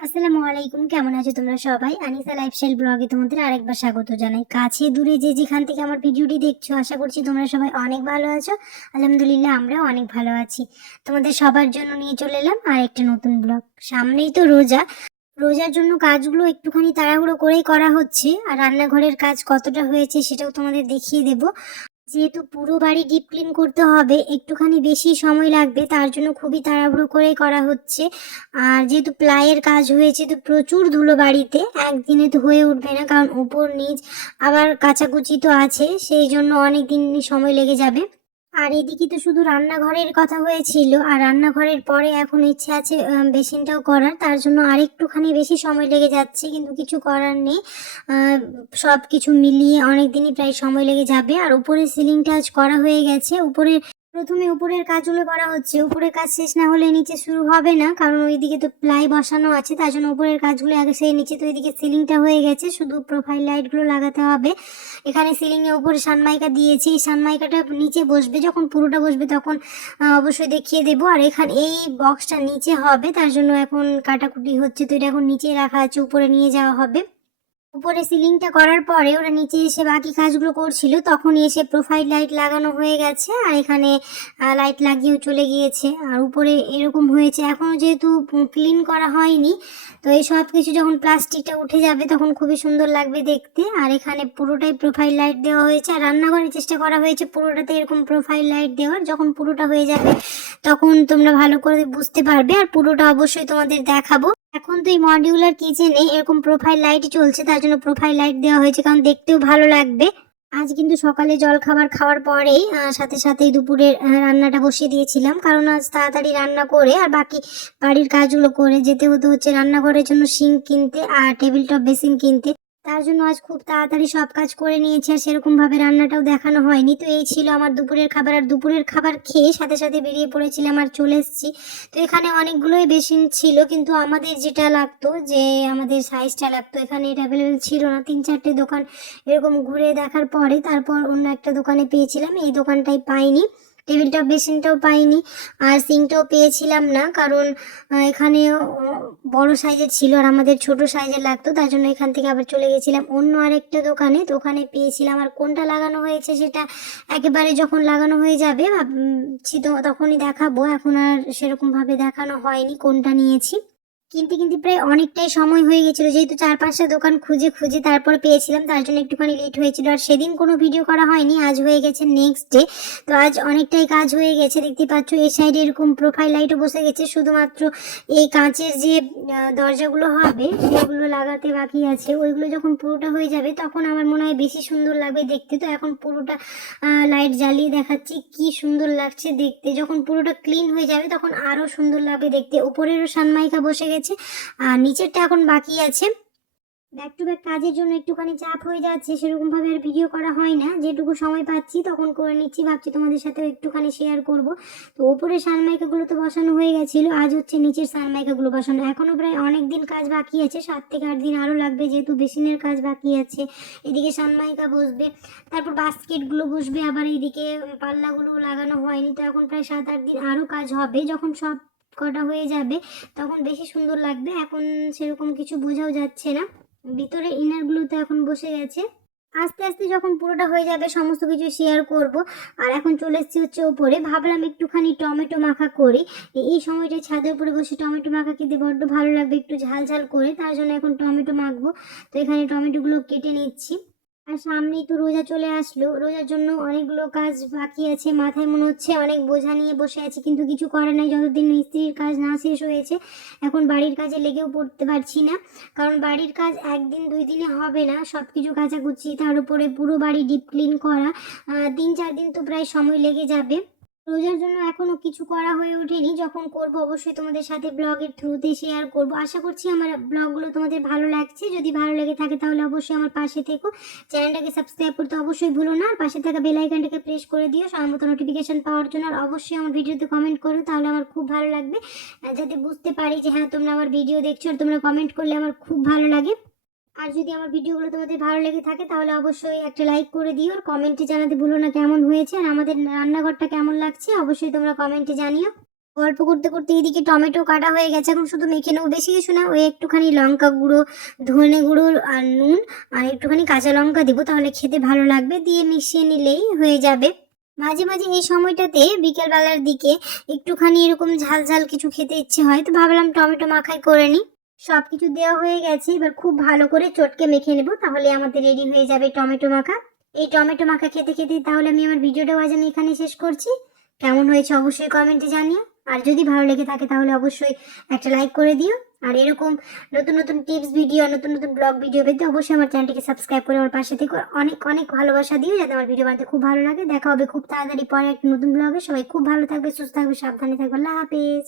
আসসালামু আলাইকুম, কেমন আছো তোমরা সবাই? আনিসা লাইফস্টাইল ব্লগে তোমাদের আরেকবার স্বাগত জানাই। কাছে দূরে যে যেখান থেকে আমার ভিডিওটি দেখছ, আশা করছি তোমরা সবাই অনেক ভালো আছো। আলহামদুলিল্লাহ, আমরাও অনেক ভালো আছি। তোমাদের সবার জন্য নিয়ে চলে এলাম আর একটা নতুন ব্লগ। সামনেই তো রোজা। রোজার জন্য কাজগুলো একটুখানি তাড়াহুড়ো করেই করা হচ্ছে। আর রান্নাঘরের কাজ কতটা হয়েছে সেটাও তোমাদের দেখিয়ে দেবো। যেহেতু পুরো বাড়ি ডিপ ক্লিন করতে হবে, একটুখানি বেশি সময় লাগবে, তার জন্য খুবই তাড়াহুড়ো করেই করা হচ্ছে। আর যেহেতু প্লাইয়ের কাজ হয়েছে, তো প্রচুর ধুলো বাড়িতে, একদিনে তো হয়ে উঠবে না, কারণ উপর নিচ আবার কাচাকুচি তো আছে, সেই জন্য অনেক দিন সময় লেগে যাবে। আর এদিকে তো শুধু রান্নাঘরের কথা হয়েছিল, আর রান্নাঘরের পরে এখন ইচ্ছে আছে বেসিনটাও করার, তার জন্য আরেকটুখানি বেশি সময় লেগে যাচ্ছে, কিন্তু কিছু করার নেই। সব কিছু মিলিয়ে অনেকদিনই প্রায় সময় লেগে যাবে, আর উপরে সিলিংটা আজ করা হয়ে গেছে উপরে প্রথমে উপরের কাজগুলো করা হচ্ছে। উপরের কাজ শেষ না হলে নিচে শুরু হবে না, কারণ ওইদিকে তো প্লাই বসানো আছে, তার জন্য উপরের কাজগুলো আগে সেই নিচে তো এদিকে সিলিংটা হয়ে গেছে, শুধু প্রোফাইল লাইটগুলো লাগাতে হবে। এখানে সিলিংয়ে উপরে সানমাইকা দিয়েছি, এই সানমাইকাটা নিচে বসবে, যখন পুরোটা বসবে তখন অবশ্যই দেখিয়ে দেবো। আর এখানে, এই বক্সটা নিচে হবে, তার জন্য এখন কাটাকুটি হচ্ছে, তো এটা এখন নিচে রাখা আছে, উপরে নিয়ে যাওয়া হবে। উপরে সিলিংটা করার পরে ওরা নিচে এসে বাকি কাজগুলো করছিল তখন এসে প্রোফাইল লাইট লাগানো হয়ে গেছে আর এখানে লাইট লাগিয়েও চলে গিয়েছে। আর উপরে এরকম হয়েছে এখনও যেহেতু ক্লিন করা হয়নি, তো এই সব কিছু যখন প্লাস্টিকটা উঠে যাবে তখন খুবই সুন্দর লাগবে দেখতে। আর এখানে পুরোটাই প্রোফাইল লাইট দেওয়া হয়েছে, আর রান্নাঘরের চেষ্টা করা হয়েছে পুরোটাতে এরকম প্রোফাইল লাইট দেওয়ার। যখন পুরোটা হয়ে যাবে তখন তোমরা ভালো করে বুঝতে পারবে, আর পুরোটা অবশ্যই তোমাদের দেখাবো। এখন তো এই মডিউলার কিচেনে এরকম প্রোফাইল লাইট চলছে, তার জন্য প্রোফাইল লাইট দেওয়া হয়েছে, কারণ দেখতেও ভালো লাগবে। আজ কিন্তু সকালে জল খাবার খাওয়ার পরেই সাথে সাথে সাথেই দুপুরের রান্নাটা বসিয়ে দিয়েছিলাম, কারণ আজ তাড়াতাড়ি রান্না করে আর বাকি বাড়ির কাজগুলো করে, যেতে হতে হচ্ছে রান্নাঘরের জন্য সিঙ্ক কিনতে আর টেবিল টপ বেসিন কিনতে। তার জন্য আজ খুব তাড়াতাড়ি সব কাজ করে নিয়েছি আর সেরকম ভাবে রান্নাটাও দেখানো হয়নি। তো এই ছিল আমার দুপুরের খাবার আর দুপুরের খাবার খেয়ে সাথে সাথে বেরিয়ে পড়েছিলাম আর চলে এসেছি। তো এখানে অনেকগুলোই বেসিন ছিল, কিন্তু আমাদের যেটা লাগতো যে আমাদের সাইজটা লাগতো, এখানে এটা অ্যাভেলেবেল ছিল না। তিন চারটে দোকান এরকম ঘুরে দেখার পরে তারপর অন্য একটা দোকানে পেয়েছিলাম, এই দোকানটাই পাইনি। টেবিল টপ বেসিনটাও পাইনি, আর সিঙ্কটাও পেয়েছিলাম না, কারণ এখানে বড় সাইজের ছিল আর আমাদের ছোট সাইজের লাগতো, তার জন্য এখান থেকে আবার চলে গেছিলাম অন্য আরেকটা দোকানে তো ওখানে পেয়েছিলাম, আর কোনটা লাগানো হয়েছে সেটা একেবারে যখন লাগানো হয়ে যাবে তখনই দেখাবো, এখন আর সেরকমভাবে দেখানো হয়নি কোনটা নিয়েছি। কিনতে কিনতে প্রায় অনেকটাই সময় হয়ে গেছিল। যেহেতু চার পাঁচটা দোকান খুঁজে খুঁজে তারপর পেয়েছিলাম, তার জন্য একটুখানি লেট হয়েছিল। আর সেদিন কোনো ভিডিও করা হয়নি, আজ হয়ে গেছে নেক্সট ডে তো আজ অনেকটাই কাজ হয়ে গেছে, দেখতে পাচ্ছ এই সাইডে এরকম প্রোফাইল লাইটও বসে গেছে। শুধুমাত্র এই কাঁচের যে দরজাগুলো হবে, সেগুলো লাগাতে বাকি আছে। ওইগুলো যখন পুরোটা হয়ে যাবে, তখন আমার মনে হয় বেশি সুন্দর লাগবে দেখতে। তো এখন পুরোটা লাইট জ্বালিয়ে দেখাচ্ছি, কি সুন্দর লাগছে দেখতে। যখন পুরোটা ক্লিন হয়ে যাবে, তখন আরও সুন্দর লাগবে দেখতে। উপরেরও সানমাইকা বসে গেছে। আর নিচেরটা এখন বাকি আছে। ব্যাক টু ব্যাক কাজের জন্য একটুখানি চাপ হয়ে যাচ্ছে সেরকম ভাবে আর ভিডিও করা হয় না। যেটুকু সময় পাচ্ছি তখন করে নিচ্ছি, ভাবছি তোমাদের সাথেও একটুখানি শেয়ার করব। তো উপরে সানমাইকাগুলো তো বসানো হয়ে গেছিল, আজ হচ্ছে নিচের সানমাইকাগুলো বসানো। এখনও প্রায় অনেক দিন কাজ বাকি আছে, সাত থেকে আট দিন আরও লাগবে যেহেতু বেসিনের কাজ বাকি আছে। এদিকে সানমাইকা বসবে, তারপর বাস্কেটগুলো বসবে, আবার এইদিকে পাল্লাগুলো লাগানো হয়নি। তো এখন প্রায় সাত, আট দিন আরও কাজ হবে, যখন সব কটা হয়ে যাবে, তখন বেশি সুন্দর লাগবে। এখন সেরকম কিছু বোঝাও যাচ্ছে না। ভিতরে ইনারগুলো তো এখন বসে গেছে। আস্তে আস্তে যখন পুরোটা হয়ে যাবে, সমস্ত কিছু শেয়ার করব। আর এখন চলে এসেছি হচ্ছে ওপরে ভাবলাম একটুখানি টমেটো মাখা করি। এই- এই সময়টা ছাদের উপরে বসে টমেটো মাখা খেতে বড্ড ভালো লাগবে। একটু ঝাল ঝাল করে, তার জন্য এখন টমেটো মাখবো। তো এখানে টমেটোগুলো কেটে নিচ্ছি। আর সামনেই তো রোজা চলে আসলো। রোজার জন্য অনেকগুলো কাজ বাকি আছে। মাথায় মনে হচ্ছে অনেক বোঝা নিয়ে বসে আছে, কিন্তু কিছু করার নাই। যতদিন মিস্ত্রির কাজ না শেষ হয়েছে, এখন বাড়ির কাজে লেগেও পড়তে পারছি না। কারণ বাড়ির কাজ একদিন দুই দিনে হবে না। সব কিছু কাচাকুচি, তার উপরে পুরো বাড়ি ডিপ ক্লিন করা। তিন চার দিন তো প্রায় সময় লেগে যাবে। রোজার জন্য এখনও কিছু করা হয়ে ওঠেনি। যখন করব অবশ্যই তোমাদের সাথে ব্লগের থ্রুতে শেয়ার করব। আশা করছি আমার ব্লগগুলো তোমাদের ভালো লাগছে। যদি ভালো লেগে থাকে তাহলে অবশ্যই আমার পাশে থেকো। চ্যানেলটাকে সাবস্ক্রাইব করতে অবশ্যই ভুলো না। আর পাশে থাকা বেল আইকনটাকে প্রেস করে দিও। সময় মতো নোটিফিকেশন পাওয়ার জন্য। আর অবশ্যই আমার ভিডিওতে কমেন্ট করো। তাহলে আমার খুব ভালো লাগবে। যাতে বুঝতে পারি যে হ্যাঁ তোমরা আমার ভিডিও দেখছ। আর তোমরা কমেন্ট করলে আমার খুব ভালো লাগে। আর যদি আমার ভিডিওগুলো তোমাদের ভালো লেগে থাকে, তাহলে অবশ্যই একটা লাইক করে দিও আর কমেন্টে জানাতে ভুলো না কেমন হয়েছে আর আমাদের রান্নাঘরটা কেমন লাগছে অবশ্যই তোমরা কমেন্টে জানিও। গল্প করতে করতে এদিকে টমেটো কাটা হয়ে গেছে, এখন শুধু মেখে নেব বেশি কিছু না, ওই একটুখানি লঙ্কা গুঁড়ো, ধনে গুঁড়ো আর নুন আর একটুখানি কাঁচা লঙ্কা দেবো, তাহলে খেতে ভালো লাগবে, দিয়ে মিশিয়ে নিলেই হয়ে যাবে। মাঝে মাঝে এই সময়টাতে বিকেলবেলার দিকে একটুখানি এরকম ঝাল ঝাল কিছু খেতে ইচ্ছে হয়, তো ভাবলাম টমেটো মাখাই করে নিই। সব কিছু দেওয়া হয়ে গেছে। এবার খুব ভালো করে চটকে মেখে নেব, তাহলে আমাদের রেডি হয়ে যাবে টমেটো মাখা। এই টমেটো মাখা খেতে খেতে তাহলে আমি আমার ভিডিওটাও আজ আমি এখানে শেষ করছি। কেমন হয়েছে অবশ্যই কমেন্টে জানিও। আর যদি ভালো লেগে থাকে তাহলে অবশ্যই একটা লাইক করে দিও। আর এরকম নতুন নতুন টিপস ভিডিও নতুন নতুন ব্লগ ভিডিও পেতে অবশ্যই আমার চ্যানেলটিকে সাবস্ক্রাইব করে আমার পাশে থেকে অনেক অনেক ভালোবাসা দিও যাতে আমার ভিডিও বানাতে খুব ভালো লাগে। দেখা হবে খুব তাড়াতাড়ি পরে একটা নতুন ব্লগে সবাই খুব ভালো থাকবে, সুস্থ থাকবে, সাবধানে থাকবে। আল্লাহ হাফেজ।